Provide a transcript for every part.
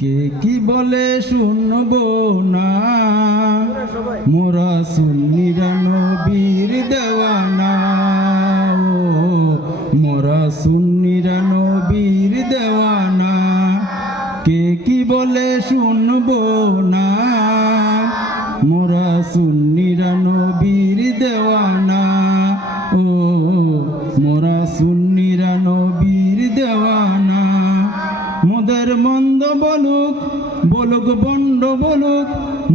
কে কি বলে শুনবো না, মোরা সুন্নিরা নবীর দেওয়ানা। ও মোরা সুন্নিরা নবীর দেওয়ানা। কে কি বলে শুনবো না, মোরা সুন্নিরা নবীর দেওয়ানা। ও মোরা সুন্নিরা নবীর দেওয়ানা। মোদের মন্দ বলুক বলুক বন্ড বলুক,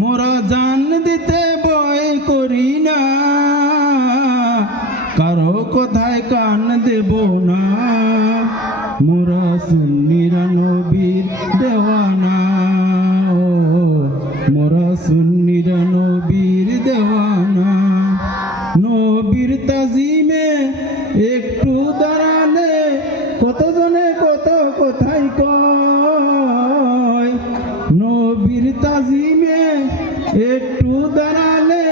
মোরা জান দিতে ভয় করি না। কারো কথায় কান দেব না, মোরা সুন্নিরা নবীর দেওয়ানা। ও মোরা সুন্নিরা নবীর দেওয়ানা। নবীর তাজিমে একটু দাঁড়ালে কতজনে কত কথাই কয়। নবীর তাজিমে একটু দাঁড়ালে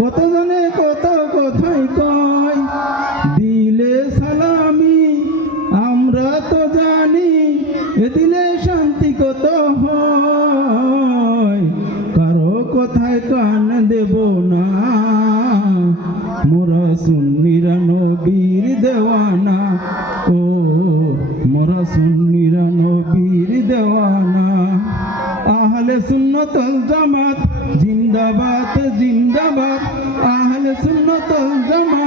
কতজনে কত কথাই কয়। দিলে সালামি আমরা তো জানি, এ দিলে শান্তি কত হয়। কারো কথায় কান দেব না, মোরা সুন্নিরা নবীর দেওয়ানা। ও মোরা সুন্নিরা নবীর দেওয়ানা। আহলে সুন্নাত ওয়াল জামাত জিন্দাবাদ জিন্দাবাদ। আহলে সুন্নাত ওয়াল জামাত